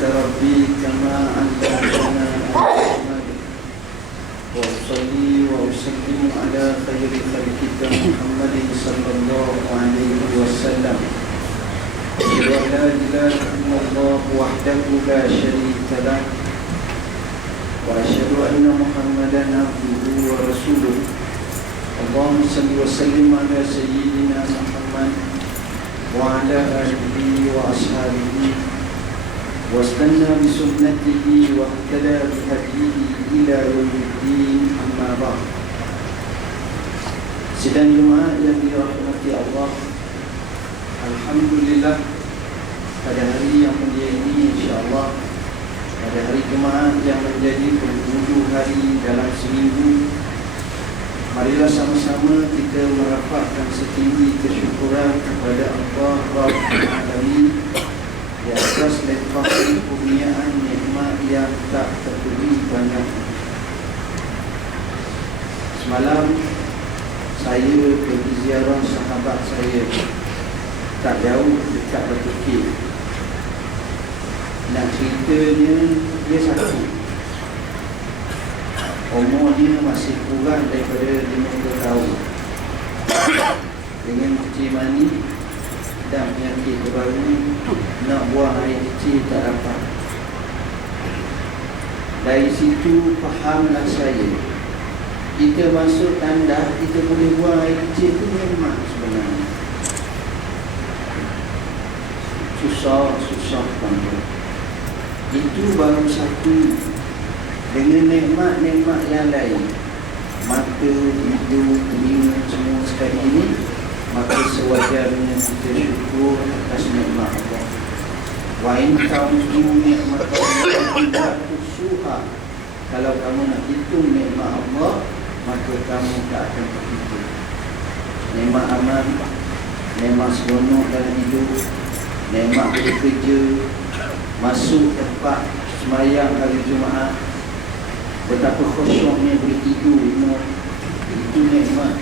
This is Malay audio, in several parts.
أنت ربي كما علمتنا محمد وأصلي وأسلم على خير خلقك محمد صلى الله عليه وسلم أشهد أن لا إله إلا الله وحده لا شريك له وأشهد أن محمدا عبده ورسوله اللهم صل وسلم على سيدنا محمد وعلى آله وأصحابه واستنى بسنته واهتدى بهديه إلى يوم الدين أما بعد. Sidang Jumaat yang dirahmati Allah, alhamdulillah, pada hari yang mulia ini insya-Allah, pada hari Jumaat yang menjadi penghujung hari dalam seminggu, marilah sama-sama kita merapatkan setinggi kesyukuran kepada Allah Rabbul Alamin di atas limpahan kurniaan nikmat yang tak tertulis banyak. Semalam saya pergi ziarah sahabat saya tak jauh dekat Batu Kek. Nak ceritanya, dia sakit. Umurnya masih kurang daripada 50 tahun. Dengan kecil mani dan penyakit baru, nak buang air kecil tak dapat. Dari situ fahamlah saya, kita masuk tanda, kita boleh buang air kecil tu memang sebenarnya susah tuan-tuan. Itu baru satu. Dengan nikmat-nikmat yang lain, mata, hidung, telinga semua sekali ini, maka sewajarnya kita syukur atas nikmat Allah. Wa in ta'udhu nikmat Allah tidak tusuha. Kalau kamu nak hitung nikmat Allah, maka kamu tak akan terhitung. Nikmat aman, nikmat seronok dalam hidup, nikmat bekerja, masuk tempat sembahyang hari Jumaat, betapa khusyuknya boleh tidur, itu nikmat.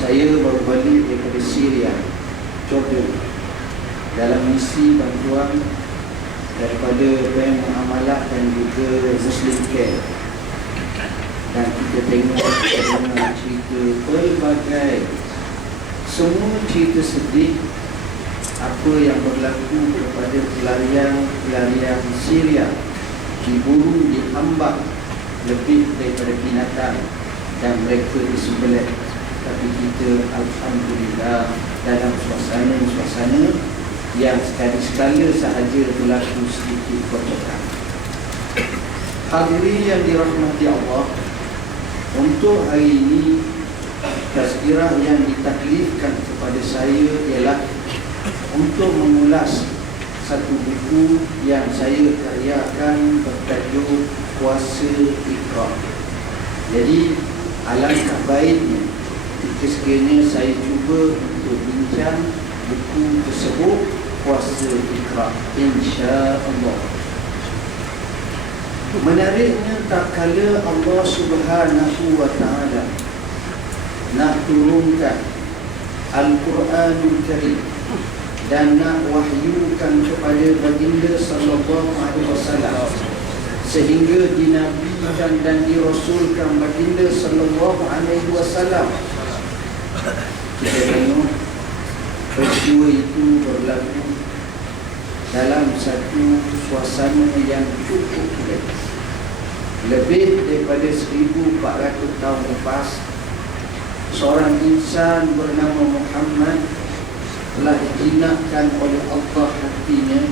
Saya baru balik daripada Syria, Jordan, dalam misi bantuan daripada Bank Muamalah dan juga Muslim Care. Dan kita tengok cerita pelbagai, semua cerita sedih apa yang berlaku kepada pelarian Syria, diburu, diambak lebih daripada binatang dan mereka disembelih. Tapi kita alhamdulillah dalam suasana yang sekali-sekala sahaja berlaku sedikit kotoran. Hadirin yang dirahmati Allah, untuk hari ini tazkirah yang ditaklifkan kepada saya ialah untuk mengulas satu buku yang saya karyakan bertajuk Kuasa Iqra. Jadi alangkah baiknya jika sekiranya saya cuba untuk bincang buku tersebut, Kuasa Iqra, insya-Allah. Menariknya tak kala Allah Subhanahu wa taala nak turunkan Al-Quranul Karim dan nak wahyukan kepada baginda sallallahu alaihi wasallam, sehingga dinabikan dan dirasulkan baginda sallallahu alaihi wasallam. Kita tengok peristiwa itu berlaku dalam satu suasana yang cukup kuat. Lebih daripada 1400 tahun lepas, seorang insan bernama Muhammad telah dijinakkan oleh Allah hatinya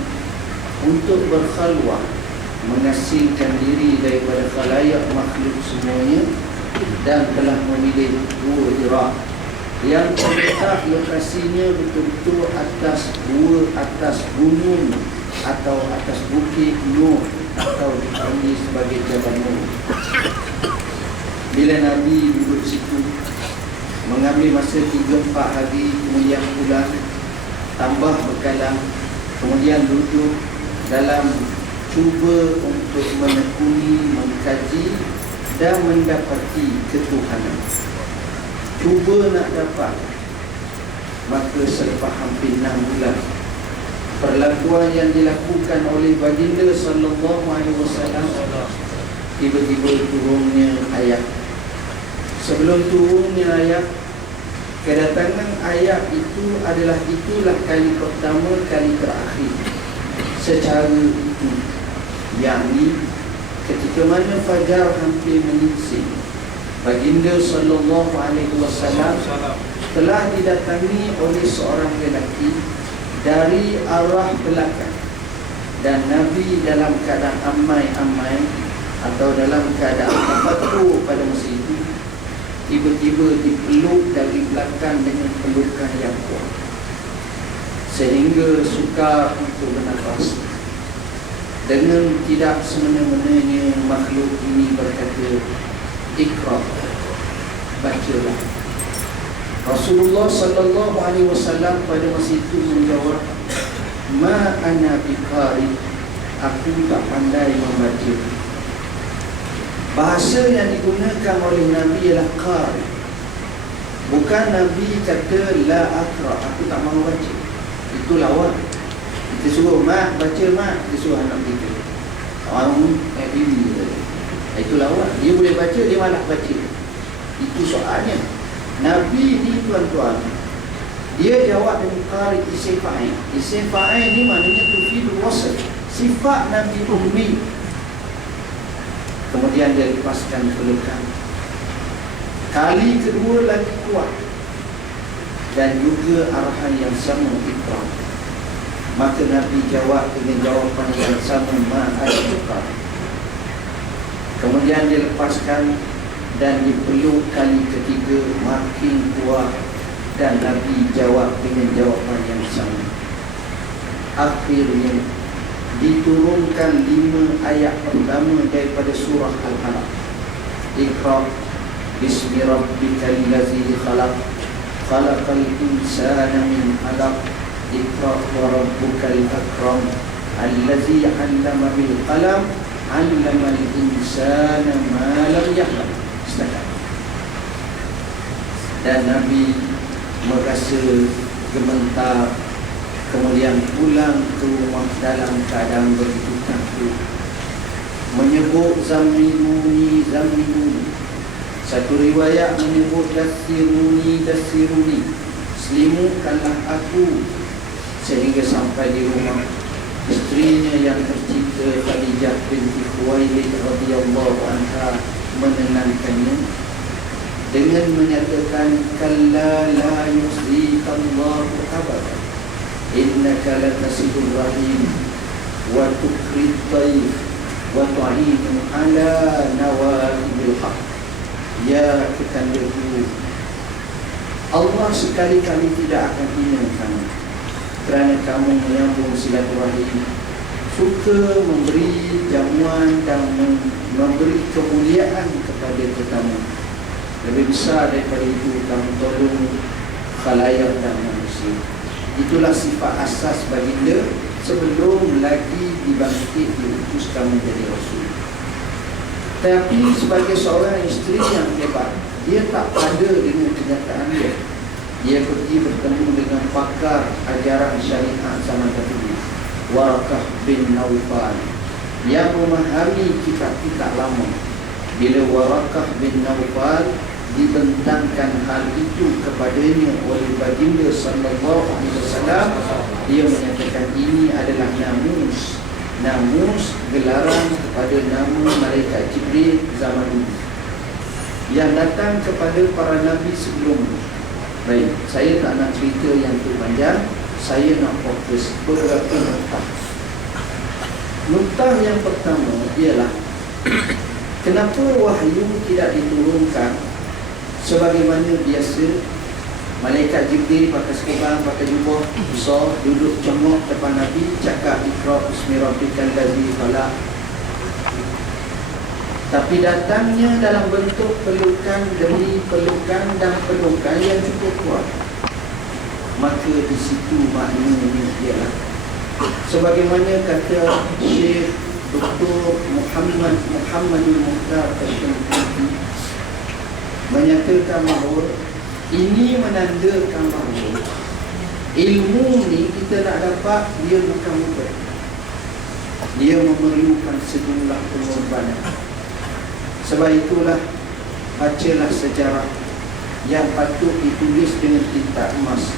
untuk berkhalwah, mengasingkan diri daripada khalayak makhluk semuanya, dan telah memilih dua Iraq yang terletak lokasinya betul-betul atas gunung atau atas bukit Nur, atau dipanggil sebagai Jabal Nur. Bila Nabi duduk situ, mengambil masa 3-4 hari, kemudian pulang, tambah bekalan, kemudian duduk dalam cuba untuk menekuni, mengkaji dan mendapati ketuhanan. Cuba nak dapat, maka selepas hampir 6 bulan berlaku pengakuan yang dilakukan oleh baginda sallallahu alaihi wasallam. Tiba-tiba turunnya ayat. Sebelum turunnya ayat, kedatangan ayat itu itulah kali pertama, kali terakhir secara itu, yakni ketika mana fajar hampir menyingsing, baginda sallallahu alaihi wasallam telah didatangi oleh seorang lelaki dari arah belakang, dan Nabi dalam keadaan amai-amai atau dalam keadaan tafakur pada masa itu, tiba-tiba dipeluk dari belakang dengan pelukan yang kuat sehingga sukar untuk bernafas. Dengan tidak semena-menanya makhluk ini berkata, "Iqra, bacalah." Rasulullah sallallahu alaihi wasallam pada masa itu menjawab, "Ma ana biqari, aku tak pandai membaca." Bahasa yang digunakan oleh Nabi ialah qari. Bukan Nabi kata la aqra, aku tak mahu baca. Itu lawan. Kita suruh mak baca, mak, kita suruh anak kita. Orang ini itu lawan. Dia boleh baca, dia malah baca. Itu soalnya. Nabi ni tuan-tuan, dia jawab dengan qari isim fa'il. Isim fa'il ni maknanya tufidul wasl. Sifat Nabi ummi. Kemudian dia lepaskan pelukan. Kali kedua lagi kuat, dan juga arahan yang sama, Iqra. Maka Nabi jawab dengan jawapan yang sama, ma'al-Iqra. Kemudian dia lepaskan dan dipeluk kali ketiga, makin kuat, dan Nabi jawab dengan jawapan yang sama. Akhirnya diturunkan 5 ayat pertama daripada surah Al-Alaq. Iqra bismi rabbikal ladzi khalaq, khalaqal insana min 'alaq, Iqra wa rabbukal akram, allazi 'allama bil qalam, 'allamal insana ma lam ya'lam. Setakat. Dan Nabi merasa gemetar, kemudian pulang ke rumah dalam keadaan begitu takut, menyebut zammiluni, zammiluni. Satu riwayat menyebut dassiruni, dassiruni, selimutkanlah aku. Sehingga sampai di rumah, isterinya yang tercinta Khadijah binti Khuwailid radhiyallahu anha menenangkannya dengan menyatakan, kalla la yukhzikallahu abadan, innaka latasilur rahim wa tukrid dhaif wa tu'inu ala nawahibil haq. Ya kekandaku, Allah sekali-kali tidak akan hina kamu kerana kamu menyambung silaturahim, suka memberi jamuan dan memberi kemuliaan kepada tetamu. Lebih besar daripada itu, kamu tolong khalayak dan manusia. Itulah sifat asas baginda sebelum lagi dibangkit diutuskan menjadi Rasul. Tapi sebagai seorang isteri yang hebat, dia tak pada dengan kenyataan dia. Dia pergi bertemu dengan pakar ajaran syariat zaman dahulu, Waraqah bin Naufal, yang memahami kitab-kitab lama. Bila Waraqah bin Naufal dibentangkan hal itu kepadanya oleh baginda sallallahu alaihi wasallam, dia menyatakan ini adalah namus. Namus gelaran kepada nama malaikat Jibril zaman dulu yang datang kepada para nabi sebelum. Baik, saya tak nak cerita yang tu panjang. Saya nak fokus beberapa nukta. Nukta yang pertama ialah kenapa wahyu tidak diturunkan sebagaimana biasa. Malaikat Jibril pakai serban, pakai jubah besar, duduk cengok depan Nabi, cakap Iqra bismi rabbikal ladzi khalaq. Tapi datangnya dalam bentuk pelukan demi pelukan dan pelukan yang cukup kuat. Maka di situ maknanya ialah sebagaimana kata Syekh Dr. Muhammadul Muhtar Al-Shanqiti menyatakan bahawa ini menandakan bahawa Ilmu ni kita nak dapat, dia bukan mudah. Dia memerlukan sejumlah pengorbanan. Sebab itulah, bacalah sejarah yang patut ditulis dengan tinta emas.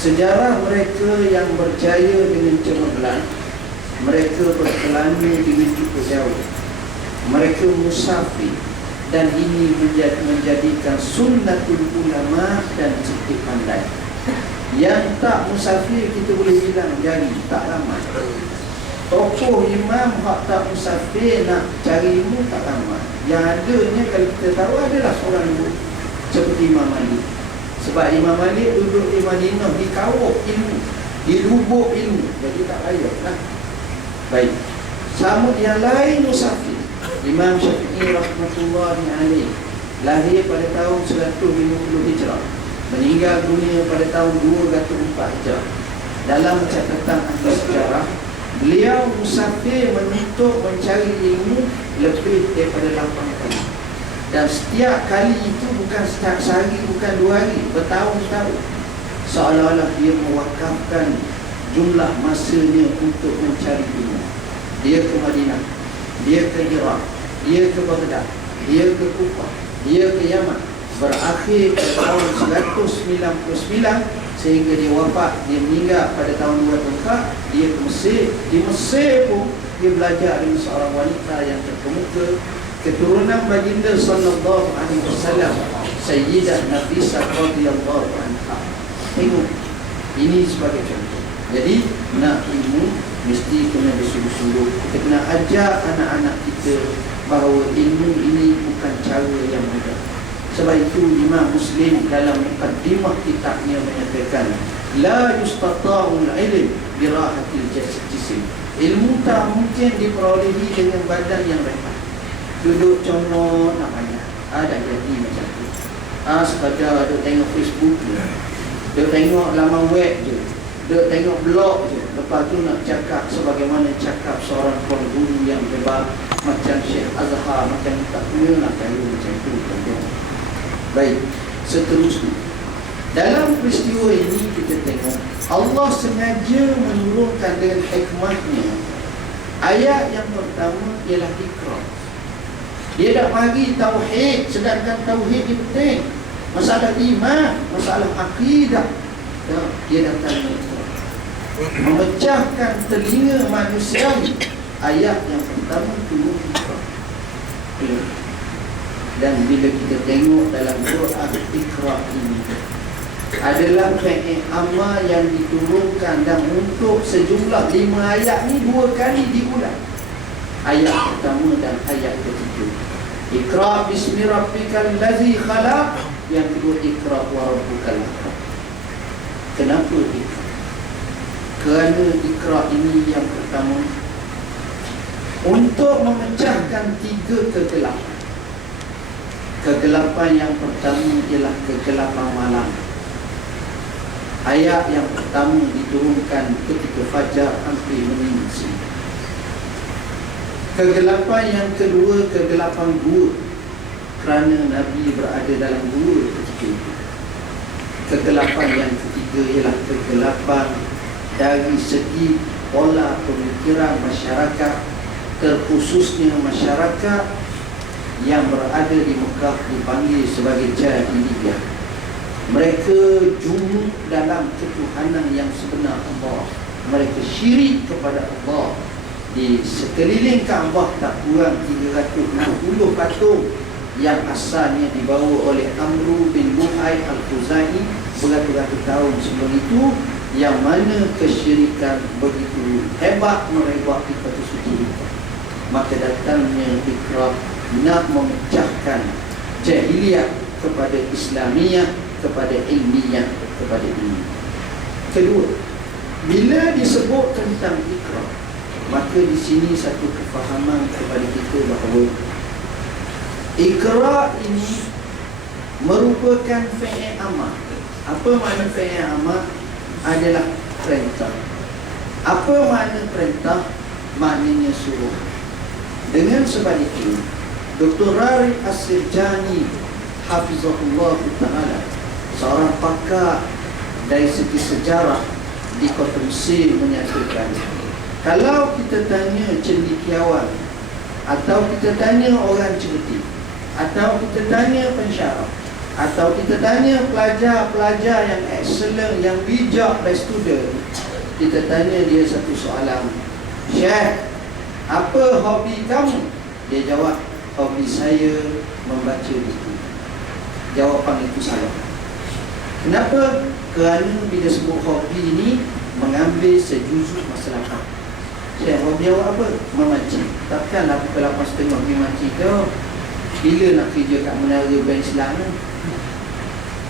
Sejarah mereka yang berjaya dengan cemerlang. Mereka berkelana dengan cukup jauh. Mereka musafir. Dan ini menjadikan sunnatul ulama dan cerdik pandai. Yang tak musafir kita boleh bilang jari, tak ramai. Tokoh imam hak tak musafir nak cari ilmu tak ramai. Yang adanya kalau kita tahu adalah seorang dulu seperti Imam Malik. Sebab Imam Malik duduk di Madinah, di kawah ilmu, di lubuk ilmu, jadi tak layak lah. Baik, sama yang lain musafir. Imam Syafi'i rahmatullahi alaih lahir pada tahun 150 Hijrah, meninggal dunia pada tahun 204 Hijrah. Dalam catatan ahli sejarah, beliau musafir menuntut mencari ilmu lebih daripada 8 kali. Dan setiap kali itu bukan setiap sehari, bukan 2 hari, bertahun-tahun. Seolah-olah dia mewakafkan jumlah masanya untuk mencari ilmu. Dia ke Madinah, dia ke Iraq, dia ke Baghdad, dia ke Kufah, dia ke Yaman. Berakhir pada tahun 199 sehingga dia wafat. Dia meninggal pada tahun 204. Dia ke Mesir. Di Mesir pun dia belajar dengan seorang wanita yang terkemuka, keturunan baginda sallallahu alaihi wasallam, Sayyidah Nafisah radhiyallahu anha. Tengok, ini sebagai contoh. Jadi nak ilmu mesti kena bersungguh-sungguh. Kita kena ajar anak-anak kita bahawa ilmu ini bukan cara yang mudah. Sebab itu Imam Muslim dalam mukaddimah kitabnya menyatakan, la yustata'ul ilm birahatil jisim. Ilmu tak mungkin diperolehi dengan badan yang rehat. Duduk comot nak banyak, ada jadi macam tu. Sekadar duduk tengok Facebook je, duduk tengok laman web je, duduk tengok blog je. Lepas tu nak cakap sebagaimana cakap seorang guru yang hebat macam Syekh Azhar, macam tak punya nak kaya macam tu. Baik, seterusnya dalam peristiwa ini kita tengok Allah sengaja menurunkan dengan hikmahnya. Ayat yang pertama ialah Iqra. Dia dah bagi tauhid, sedangkan tauhid dia penting. Masalah iman, masalah akidah, dia datang Iqra, memecahkan telinga manusia. Ayat yang pertama turun Iqra. Dan bila kita tengok dalam Quran, Iqra ini adalah fi'il amal yang diturunkan, dan untuk sejumlah 5 ayat ni 2 kali diulang. Ayat pertama dan ayat ketiga. Iqra bismi rabbikal ladzi khalaq. Yang kedua, Iqra wa rabbukal akram. Kenapa Iqra? Kerana Iqra ini yang pertama untuk memecahkan 3 kegelapan. Kegelapan yang pertama ialah kegelapan malam. Ayat yang pertama diturunkan ketika fajar hampir menyingsing. Kegelapan yang kedua, kegelapan gua, kerana Nabi berada dalam gua ketika itu. Kegelapan yang ketiga ialah kegelapan dari segi pola pemikiran masyarakat, terkhususnya masyarakat yang berada di Mekah dipanggil sebagai Jahiliyah. Mereka jumuk dalam ketuhanan yang sebenar Allah. Mereka syirik kepada Allah. Di sekeliling Kaabah tak kurang 360 patung yang asalnya dibawa oleh Amru bin Lu'ay al-Khuzai beratus-ratus tahun sebelum itu, yang mana kesyirikan begitu hebat merebak di kota suci. Maka datangnya Iqra nak memecahkan jahiliyah kepada Islamiyah, kepada ilmiah, kepada ilmu. Kedua, bila disebut tentang Iqra, maka di sini satu kefahaman kepada kita bahawa Iqra ini merupakan fi'il amar. Apa makna fi'il amar? Adalah perintah. Apa makna perintah? Maknanya suruh. Dengan sebab itu, Dr. Rari As-Sirjani hafizahullah ta'ala, seorang pakar dari segi sejarah di Kota Mesir menyatakan, kalau kita tanya cendekiawan, atau kita tanya orang cerdik, atau kita tanya pensyarah, atau kita tanya pelajar-pelajar yang excellent, yang bijak, best student, kita tanya dia satu soalan, Syekh, apa hobi kamu? Dia jawab, hobi saya membaca buku. Jawapan itu salah. Kenapa? Kerana bila sebut hobi ini mengambil sejuzuk masyarakat. Syekh, hobi awak apa? Memancing. Takkanlah pukul 8.30 pergi mancing tu. Bila nak kerja kat menara Bank Islam ni?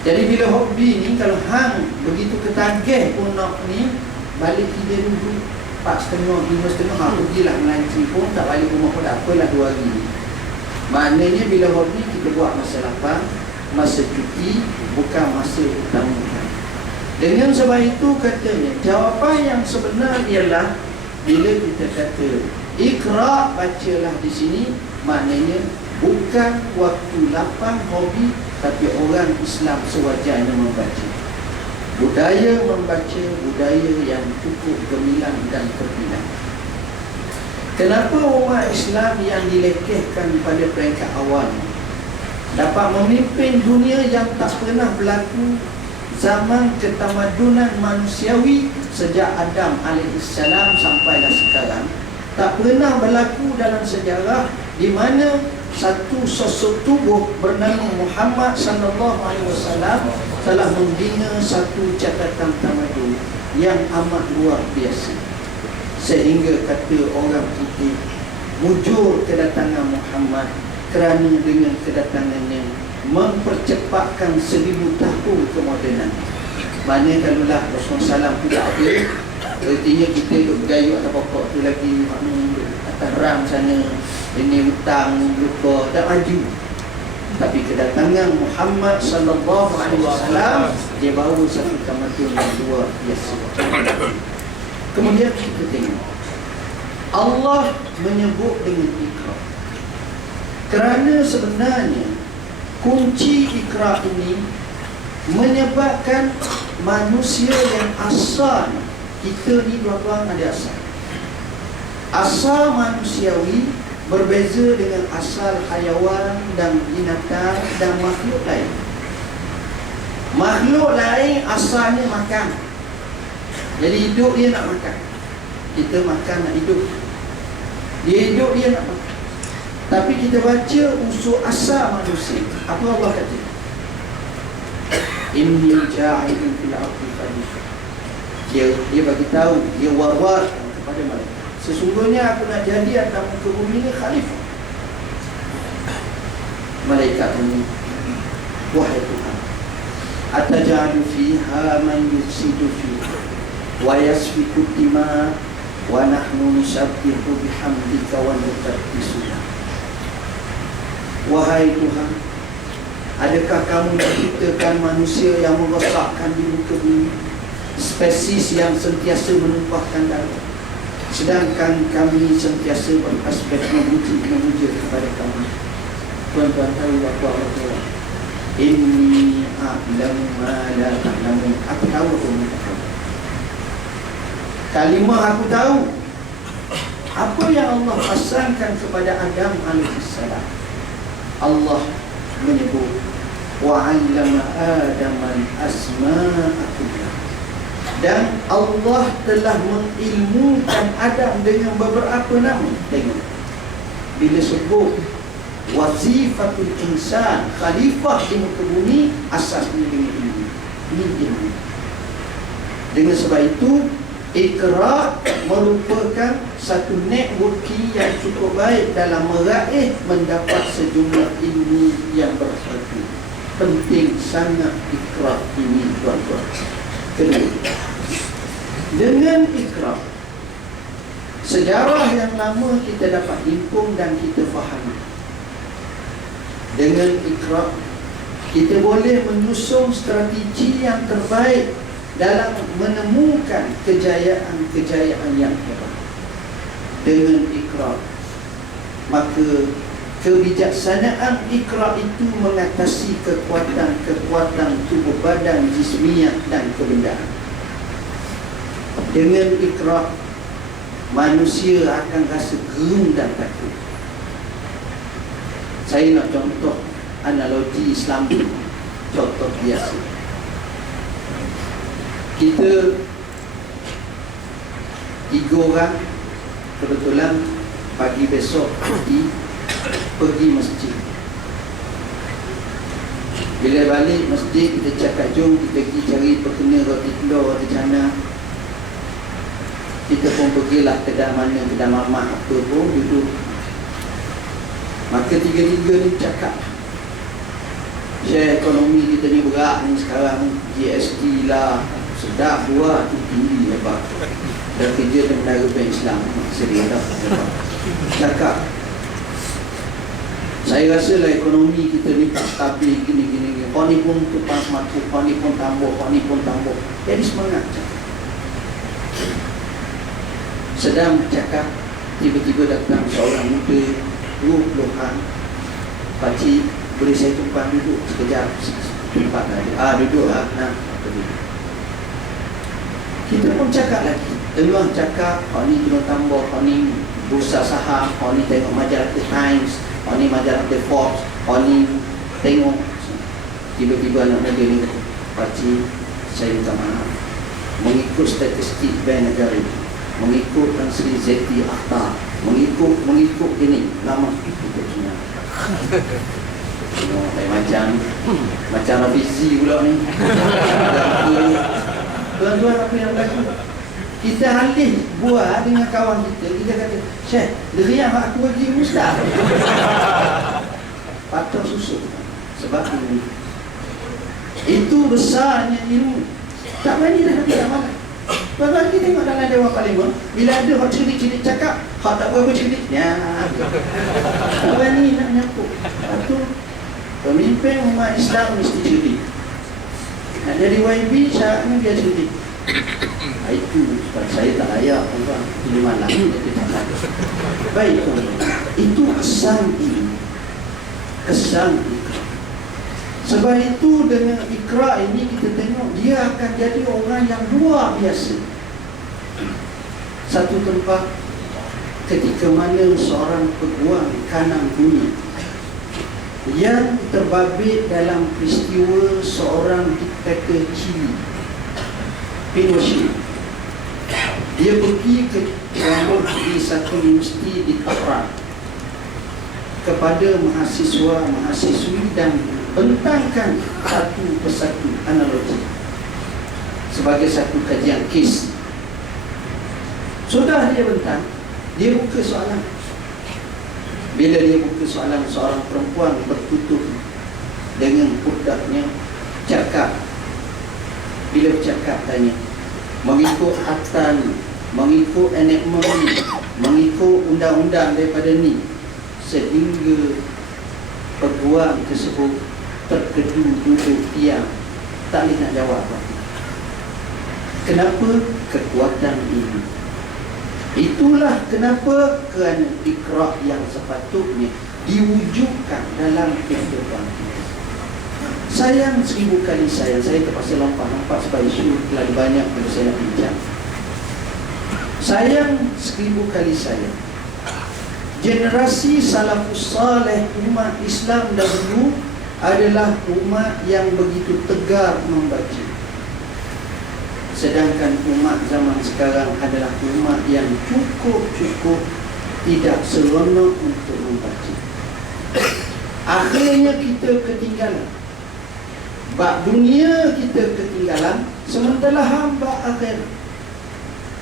Jadi bila hobi ni, kalau hang begitu ketagih pun nak ni, balik kerja dulu 4.30, 5.30, pergilah melancing pun tak balik rumah pun tak apalah 2 hari ni. Maknanya bila hobi kita buat masa lapang, masa cuti, bukan masa utama. Dengan sebab itu katanya, jawapan yang sebenar ialah bila kita kata Iqra, bacalah di sini, maknanya bukan waktu lapang hobi, tapi orang Islam sewajarnya membaca. Budaya membaca, budaya yang cukup gemilang dan terbilang. Kenapa umat Islam yang dilekehkan pada peringkat awal dapat memimpin dunia yang tak pernah berlaku zaman ketamadunan manusiawi sejak Adam alaihissalam sampailah sekarang? Tak pernah berlaku dalam sejarah di mana satu sosok tubuh bernama Muhammad sallallahu alaihi wasallam telah membina satu catatan tamadun yang amat luar biasa, sehingga kata orang kita, mujur kedatangan Muhammad kerana dengan kedatangannya mempercepatkan 1000 tahun kemodenan. Mana kalaulah Rasulullah SAW tidak ada, artinya kita duduk bergayut atas pokok tu lagi, atas ram sana, ini hutang, lupa, tak maju. Tapi kedatangan Muhammad sallallahu alaihi wasallam, dia bawa satu tamadun yang luar biasa. Kemudian kita tengok Allah menyebut dengan Iqra, kerana sebenarnya kunci Iqra ini menyebabkan manusia yang asal, kita ni tuan-tuan ada asal. Asal manusiawi berbeza dengan asal hayawan dan binatang dan makhluk lain. Makhluk lain asalnya makan. Jadi hidup dia nak makan. Kita makan nak hidup. Dia hidup dia nak makan. Tapi kita baca unsur asal manusia. Apa Allah kata? Inni ja'ilun fil ardi khalifah. Dia bagi tahu, dia war-warkan kepada mereka, sesungguhnya aku nak jadi atas muka bumi ini khalifah. Malaikat ini, wahai Tuhan, ataj'alu fiha man yufsidu fiha wa yasfiku dima wa nahnu nusabbihu bihamdika wa nuqaddisu lak. Wahai Tuhan, adakah kamu menciptakan manusia yang merosakkan di muka bumi, spesies yang sentiasa menumpahkan darah, sedangkan kami sentiasa beraspek memuji kepada kamu. Tuan-tuan tahu apa Allah tahu? Inni a'lamu ma la ta'lamun. Aku tahu apa yang tak tahu. Kalimah aku tahu. Apa yang Allah pasangkan kepada Adam alaihissalam. Allah menyebut wa 'allama Adam al-asma'a kullaha. Dan Allah telah mengilmukan Adam dengan beberapa nama. Tengok, bila sebut wazifatul insan, khalifah di muka bumi, asasnya dengan ilmu. Ini ilmu. Dengan sebab itu Iqra merupakan satu networking yang cukup baik dalam meraih mendapat sejumlah ilmu yang berharga. Penting sangat Iqra ini, tuan-tuan. Kedua, dengan Iqra, sejarah yang lama kita dapat himpun dan kita fahami. Dengan Iqra, kita boleh menyusun strategi yang terbaik dalam menemukan kejayaan-kejayaan yang hebat. Dengan Iqra, maka Kebijaksanaan Iqra itu mengatasi kekuatan tubuh badan, jismiyah dan kebendaan. Dengan Iqra, manusia akan rasa gerung dan takut. Saya nak contoh analogi Islam, contoh biasa. Kita 3 orang kebetulan pagi besok pergi masjid. Bila balik masjid, kita cakap jom kita pergi cari perkena roti telur, roti canai. Kita pun pergilah kedai mana, kedai mamak apa pun, duduk. Maka tiga-tiga ni cakap, share ekonomi kita ni berat ni sekarang, GST lah, sedap buat tu tinggi hebat. Dah kerja dengan Menara Bank Islam, sedia dah hebat. Cakap, saya rasa lah ekonomi kita ni tak stabil gini. Kau ni pun tupas matu, kau ni pun tambah, kau ni pun tambah. Jadi semangat cakap. Sedang cakap, tiba-tiba datang seorang muda 20-an. Pakcik, boleh saya tumpang duduk sekejap? Tempat ada. Duduk lah. Kita pun cakap lagi. Tengah cakap, kau ni kena tambah, kau ni bursa saham, kau ni tengok majalah The Times, kau ni majalah The Forbes, kau ni tengok. Tiba-tiba anak muda ni, pakcik, saya minta maaf. Mengikut statistik Bank Negara, mengikut Tan Sri Zeti Akhtar, mengikut ini lama itu semua. Macam Rafizi pula ni. Tuan-tuan, apa yang berlaku? Kita alih buat dengan kawan kita. Kita kata, Syekh, deriang aku bagi ustaz. Patut susu. Sebab ini, itu besarnya ilmu. Tak berani dah nak tidak malam. Tuan-tuan, kita tengok dalam Dewan Parlimen, bila ada hak cerdik-cerdik cakap, hak tak berapa cerdik, ya, tak berani nak nyapuk. Lepas pemimpin umat Islam mesti cerdik. Nak jadi YB, syaratnya dia cerdik. Itu sebab saya tak layak, tuan-tuan. Ini malam kita cakap. Baik, tuan-tuan. Itu kesan ini. Kesan Iqra. Sebab itu dengan Iqra ini kita tengok dia akan jadi orang yang luar biasa. Satu tempat ketika mana seorang peguam kanan dunia yang terbabit dalam peristiwa seorang diktator Chile, Pinochet. Dia pergi ke satu universiti di Tehran kepada mahasiswa-mahasiswi dan bentangkan satu persatu analogi sebagai satu kajian kes. Sudah dia bentang, dia buka soalan. Bila dia buka soalan, seorang perempuan bertutup dengan pudaknya cakap. Bila bercakap tanya, mengikut akta ni, mengikut enakmen ni, mengikut undang-undang daripada ni, sehingga peguam tersebut terkedu duduk diam, tak boleh nak jawab apa. Kenapa? Kekuatan ini. Itulah kenapa, kerana Iqra yang sepatutnya diwujudkan dalam kehidupan kita. Sayang 1000 kali sayang, saya terpaksa lompat sebab isu terlalu banyak pada saya nak bincang. Sayang 1000 kali sayang, generasi salafus saleh umat Islam dahulu adalah umat yang begitu tegar membaca. Sedangkan umat zaman sekarang adalah umat yang cukup tidak seronok untuk membaca. Akhirnya kita ketinggalan. Bab dunia kita ketinggalan, sementara hamba akhirat.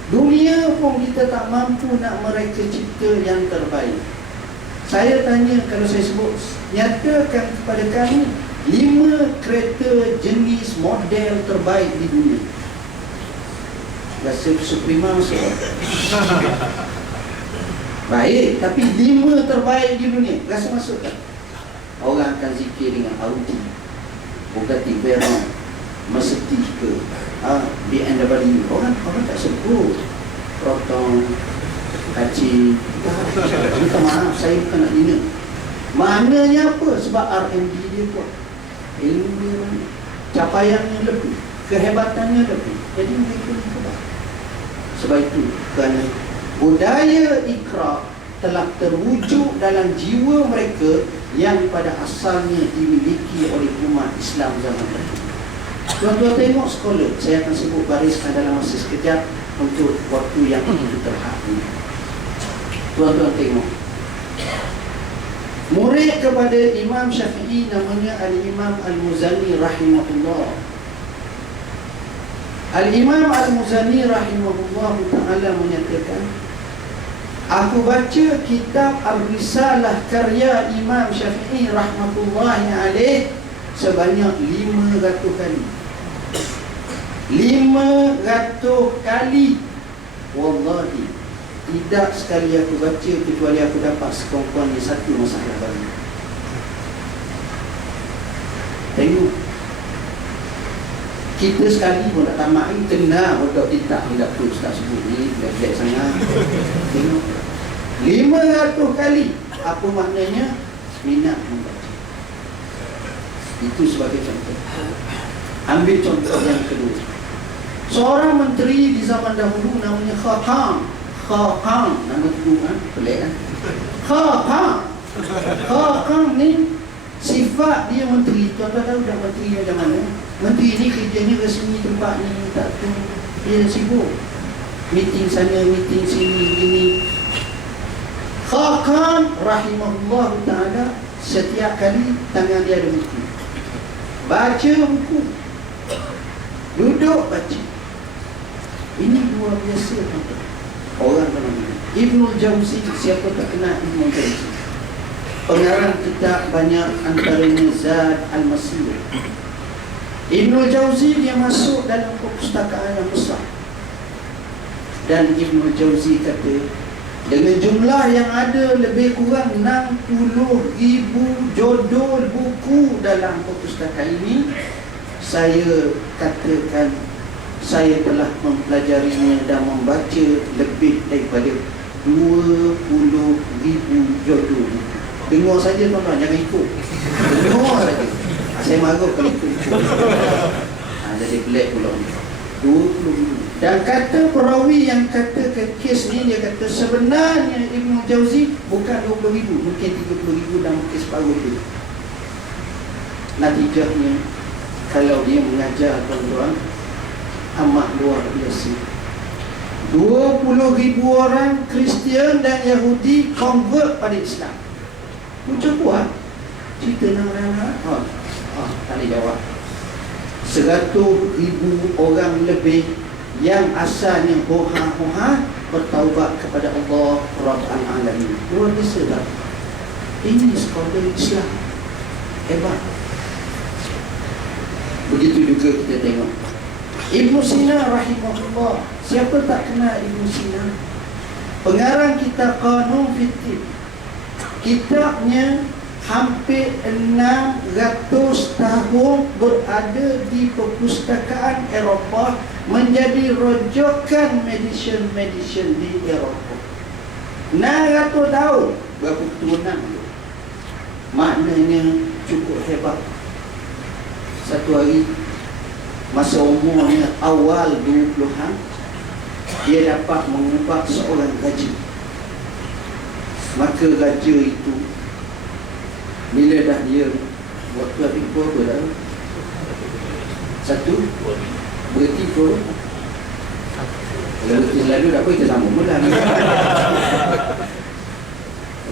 Dunia pun kita tak mampu nak mereka cipta yang terbaik. Saya tanya, kalau saya sebut, nyatakan kepada kami 5 kereta jenis model terbaik di dunia. Rasa Suprema masuk. Baik, tapi 5 terbaik di dunia, rasa masuk tak? Orang akan zikir dengan Audi, Bugatti Veyron, Mercedes ke, BMW. Orang tak sebut Proton, Kaci. Minta maaf, saya bukan nak dina. Maknanya apa? Sebab R&D dia kuat, ilmu dia banyak, capaiannya lebih, kehebatannya lebih. Jadi mereka kuat. Sebab itu kerana budaya ikrar telah terwujud dalam jiwa mereka yang pada asalnya dimiliki oleh umat Islam zaman dahulu. Tuan-tuan tengok sekolah, saya akan sebut bariskan dalam masa sekejap untuk waktu yang begitu terhad ini. Tuan-tuan tengok, murid kepada Imam Syafi'i namanya Al-Imam Al-Muzani rahimahullah. Al-Imam Al-Muzani rahimahullah ta'ala menyatakan, aku baca kitab Al-Risalah karya Imam Syafi'i rahmatullahi alaih sebanyak 500 kali. 500 kali. Wallahi, tidak sekali aku baca kecuali aku dapat sekurang-kurangnya satu masalah baru. Tengok, kita sekali pun tak tamat ni, kena bodoh tidak tu Ustaz sebut ni black sangat. Tengok, 500 kali. Apa maknanya? Minat membaca. Itu sebagai contoh. Ambil contoh yang kedua. Seorang menteri di zaman dahulu namanya Khaqan. Khaqan, nama tu kan pelik kan? Khaqan. Khaqan ni sifat dia menteri. Tuan-tuan tahu dah menteri macam mana? Menteri ni kerjanya resmi tempat ni, tak tu dia sibuk. Meeting sana, meeting sini, gini. Khaqan rahimahullah ta'ala, setiap kali tangan dia ada buku. Baca buku, duduk baca. Ini luar biasa tuan-tuan. Orang namanya Ibnul Jauzi. Siapa tak kenal Ibnul Jauzi? Pengarang kitab banyak, antaranya Zad Al-Masir. Ibnul Jauzi dia masuk dalam perpustakaan yang besar. Dan Ibnul Jauzi kata, dengan jumlah yang ada lebih kurang 60,000 judul buku dalam perpustakaan ini, saya katakan saya telah mempelajarinya dan membaca lebih daripada 20,000 judul. Dengar saja tuan-tuan, jangan ikut. Dengar saja. Saya marah kalau ikut. Jadi black pula ni. 20,000. Dan kata perawi yang kata ke kes ni, dia kata sebenarnya Ibnu Jauzi bukan 20,000, mungkin 30,000 dan mungkin separuh itu. Natijahnya, kalau dia mengajar tuan-tuan, amat luar biasa. 20,000 orang Kristian dan Yahudi convert pada Islam. Macam kuat cerita nama tak boleh jawab. 100,000 orang lebih yang asalnya hoha-hoha bertaubat kepada Allah Rabbul Alamin. Luar biasa tak? Ini sekolah Islam hebat. Begitu juga kita tengok Ibnu Sina rahimahullah. Siapa tak kenal Ibnu Sina? Pengarang kitab Qanun Fittib. Kitabnya hampir 600 tahun berada di perpustakaan Eropah, menjadi rojokan medicine di Eropah. 600 tahun. Berapa keturunan? Maknanya cukup hebat. Satu hari, masa umurnya awal 20-an, dia dapat mengubah seorang raja. Maka raja itu, bila dah dia waktu habis apa dah? Satu berhenti pun. Kalau berhenti selalu tak apa, kita sambung mula.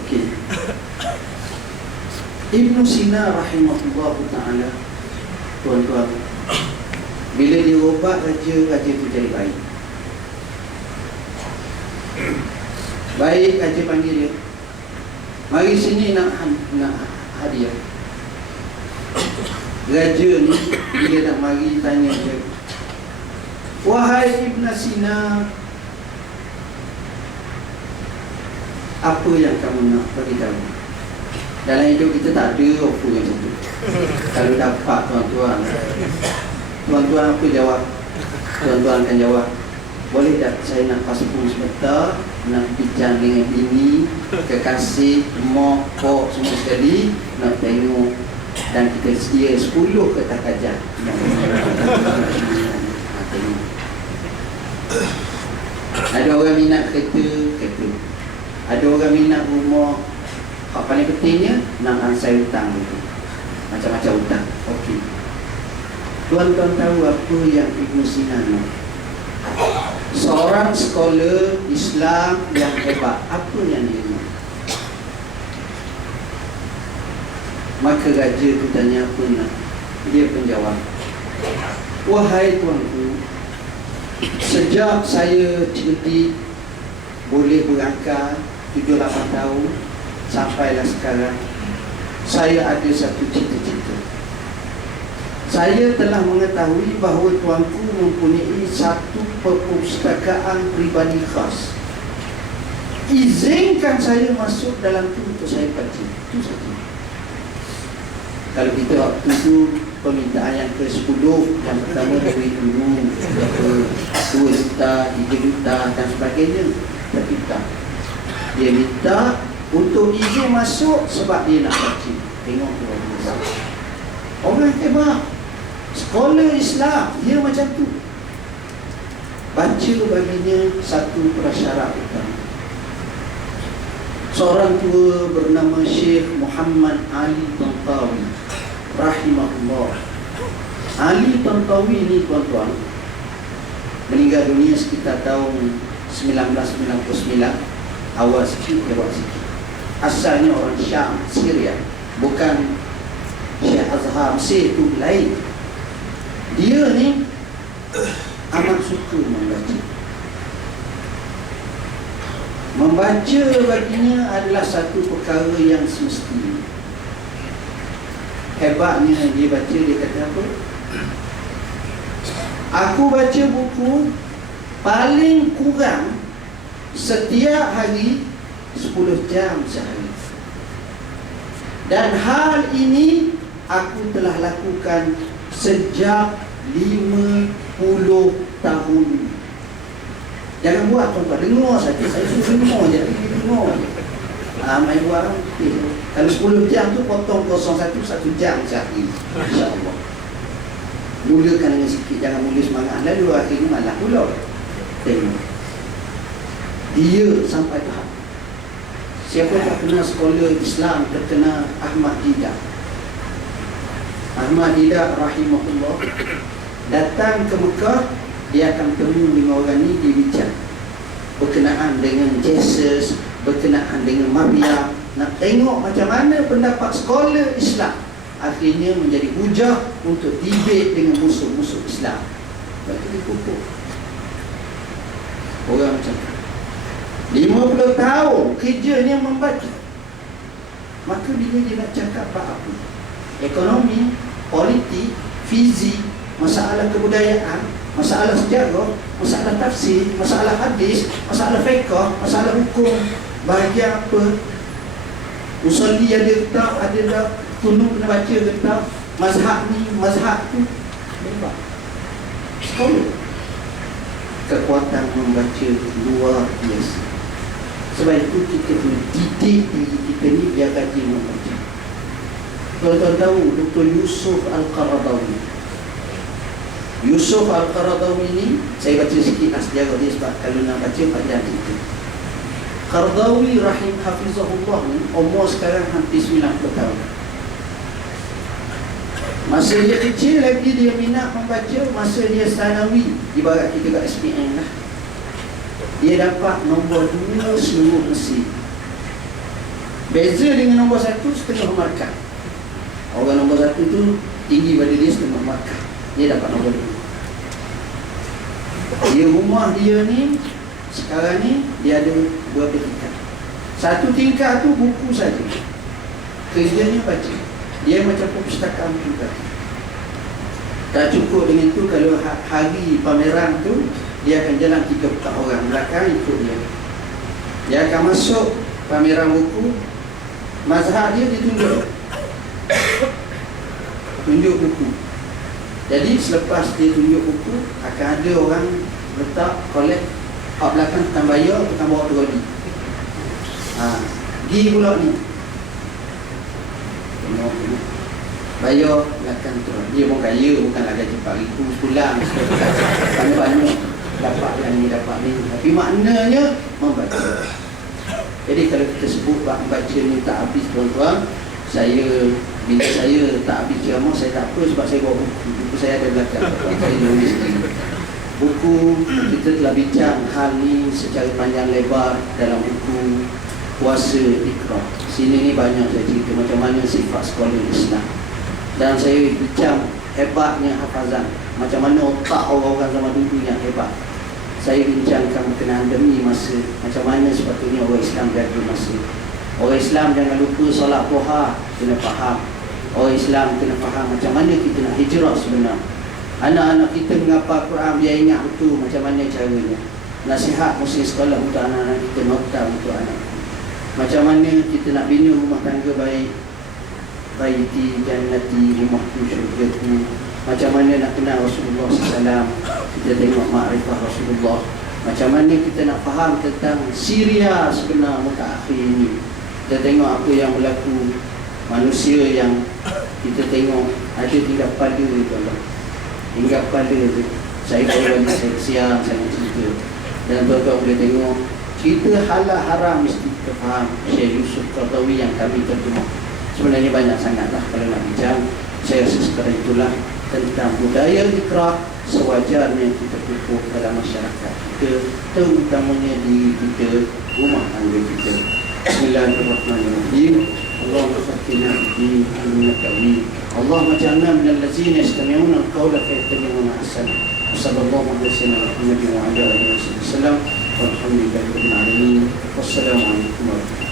Okey. Ibnu Sina rahimahullah ta'ala, tuan-tuan, bila dia ubat raja itu jadi baik. Baik, raja panggil dia, mari sini nak hadiah. Raja ni bila nak mari tanya dia, wahai Ibn Sina, apa yang kamu nak bagi kamu? Dalam hidup kita tak ada offer macam tu. Kalau dapat tuan-tuan apa jawab? Tuan-tuan akan jawab, boleh tak saya nak pasport sebentar, nak bincang dengan bini, kekasih, mak, pok semua sekali, nak tengok, dan kita sedia 10 kertas kajar. Ada orang minat kereta, kereta. Ada orang minat rumah. Yang paling pentingnya nak ansai hutang itu. Macam-macam hutang. Okey. Tuan-tuan tahu apa yang Ibn Sina nak? Seorang scholar Islam yang hebat, apa yang dia nak? Maka raja tu tanya apa nak? Dia pun jawab, wahai tuanku, sejak saya cerdik, boleh berangkat 7-8 tahun, sampailah sekarang, saya ada satu cita-cita. Saya telah mengetahui bahawa tuanku mempunyai satu perpustakaan peribadi khas. Izinkan saya masuk dalam itu untuk saya baca. Itu saja. Kalau kita waktu itu permintaan yang ke-10, yang pertama dari dulu, 2 juta, 3 juta dan sebagainya. Tapi tak. Dia minta untuk izin masuk sebab dia nak baca. Tengok tu orang hebat. Sekolah Islam, dia macam tu. Baca baginya satu prasyarat utama. Seorang tua bernama Syekh Muhammad Ali Tantawi rahimahullah. Ali Tantawi ni tuan-tuan meninggal dunia sekitar tahun 1999, awal sikit, lewat sikit. Asalnya orang Syam, Syria, bukan Syekh Azhar Mesir, itu lain. Dia ni amat suka membaca. Membaca baginya adalah satu perkara yang semestinya. Hebatnya dia baca, dia kata apa? Aku baca buku paling kurang setiap hari 10 jam sehari. Dan hal ini aku telah lakukan sejak 50 tahun. Jangan buat tuan-tuan, dengar saja. Saya suruh dengar je, dengar je. Main buat okay. Kalau 10 jam tu potong 01, 1 jam sehari, InsyaAllah. Mulakan dengan sikit, jangan mula semangat. Lalu akhirnya malah pula. Tengok, dia sampai tahap, siapa tak kenal sekolah Islam terkenal Ahmad Didat. Ahmad Didat rahimahullah datang ke Mekah, dia akan bertemu dengan orang ni, dia bincang berkenaan dengan Jesus, berkenaan dengan Maryam, nak tengok macam mana pendapat sekolah Islam. Akhirnya menjadi hujah untuk debate dengan musuh-musuh Islam. Lepas dia pupuk orang macam 50 tahun kerjanya membaca. Maka bila dia nak cakap apa? Ekonomi, politik, fizik, masalah kebudayaan, masalah sejarah, masalah tafsir, masalah hadis, masalah fiqh, masalah hukum, bahagian apa, usulli ada tak, ada tak, tunduk kena baca ke tak, mazhab ni, mazhab tu, hebat. Sekolah. Kekuatan membaca luar biasa. Sebab itu kita didik diri kita ni biar rajin membaca. Tuan-tuan tahu Dr. Yusuf Al-Qaradawi. Yusuf Al-Qaradawi ni, saya baca sikit sejarah dia sebab kalau nak baca pada itu. Qaradawi rahim hafizahullah ni umur sekarang hampir 90 tahun. Masa dia kecil lagi dia minat membaca, masa dia sanawi, ibarat kita kat SPM lah, dia dapat nombor 2 seluruh Mesir. Beza dengan nombor 1 setengah markah. Orang nombor 1 tu tinggi pada dia setengah markah, dia dapat nombor 2. Dia rumah dia ni sekarang ni dia ada berapa tingkat. Satu tingkat tu buku saja, kerjanya baca. Dia macam perpustakaan juga. Tak cukup dengan itu, kalau hari pameran tu dia akan jalan 3-4 orang belakang ikut dia. Dia akan masuk pameran buku, mazhab dia ditunjuk, tunjuk buku. Jadi selepas dia tunjuk buku, akan ada orang letak collect hak belakang tukang bayar, tukang bawa troli. Pergi pula ni. Tengok ni. Bayar belakang tu. Dia pun kaya, bukanlah gaji 4,000 sebulan. Banyak-banyak dapat yang ni, dapat ni. Tapi maknanya membaca. Jadi kalau kita sebut baca ni tak habis tuan-tuan, bila saya tak habis ceramah, saya tak apa sebab saya bawa buku saya ada belakang. Saya nulis ni. Buku kita telah bincang hal ni secara panjang lebar dalam buku Puasa Iqra. Sini ni banyak saya cerita macam mana sifat sekolah Islam. Dan saya bincang hebatnya hafazan, macam mana otak orang-orang zaman dulu yang hebat. Saya bincangkan berkenaan demi masa, macam mana sepatutnya orang Islam jaga masa. Orang Islam jangan lupa solat duha, kena faham. Orang Islam kena faham macam mana kita nak hijrah sebenar. Anak-anak kita menghafal Quran, dia ingat betul macam mana caranya. Nasihat musim sekolah untuk anak-anak kita, nota untuk anak. Macam mana kita nak bina rumah tangga baik. Baiti jannati, rumahku syurgaku. Macam mana nak kenal Rasulullah SAW, kita tengok makrifah Rasulullah. Macam mana kita nak faham tentang Syria sebenar muka akhir ini. Kita tengok apa yang berlaku, manusia yang kita tengok ada tinggal pada itu Allah. Tinggal pada itu. Saya baru bagi siang saya cerita. Dan tuan-tuan boleh tengok cerita halal haram mesti kita faham. Syekh Yusuf Qaradawi yang kami terjemah. Sebenarnya banyak sangatlah kalau nak bincang. Saya rasa sekadar itulah tentang budaya Iqra sewajarnya kita pupuk dalam masyarakat kita, terutamanya di kita, rumah tangga kita. Bismillahirrahmanirrahim. Allahumma fatina fi din al-qawi. Allahumma ja'alna minal ladzina yastami'una al-qawla fayattabi'una ahsana. Sallallahu alaihi wa sallam. Walhamdulillahi rabbil alamin. Wassalamu alaikum warahmatullahi wabarakatuh.